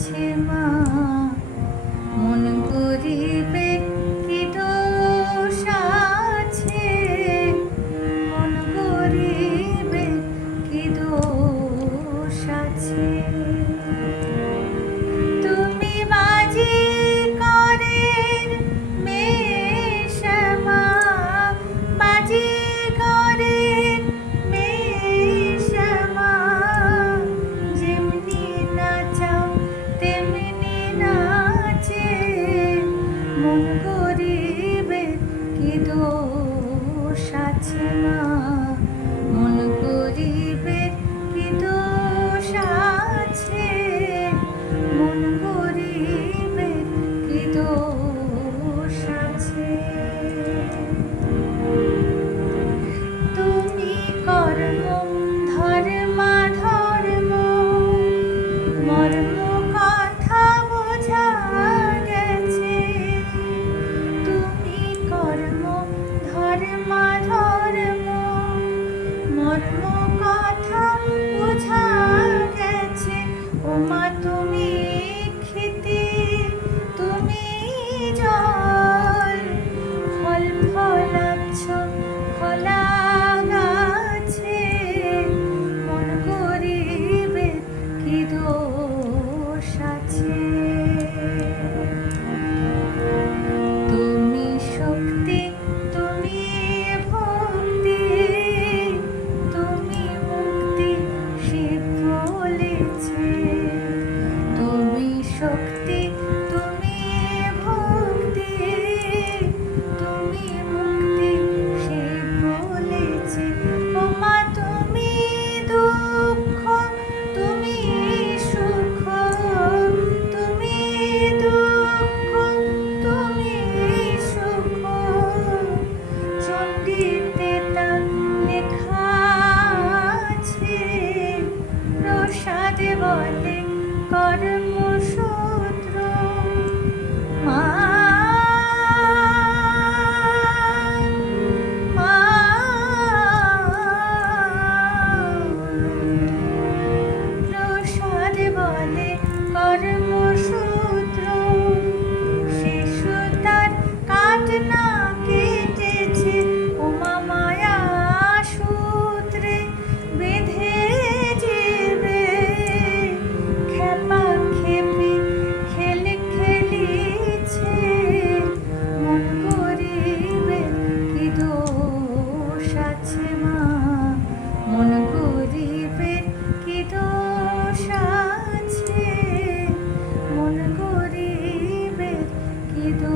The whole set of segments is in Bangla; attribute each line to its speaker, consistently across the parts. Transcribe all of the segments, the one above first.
Speaker 1: 千万 tú. Oh.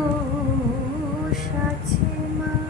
Speaker 1: দোষ আছে মা।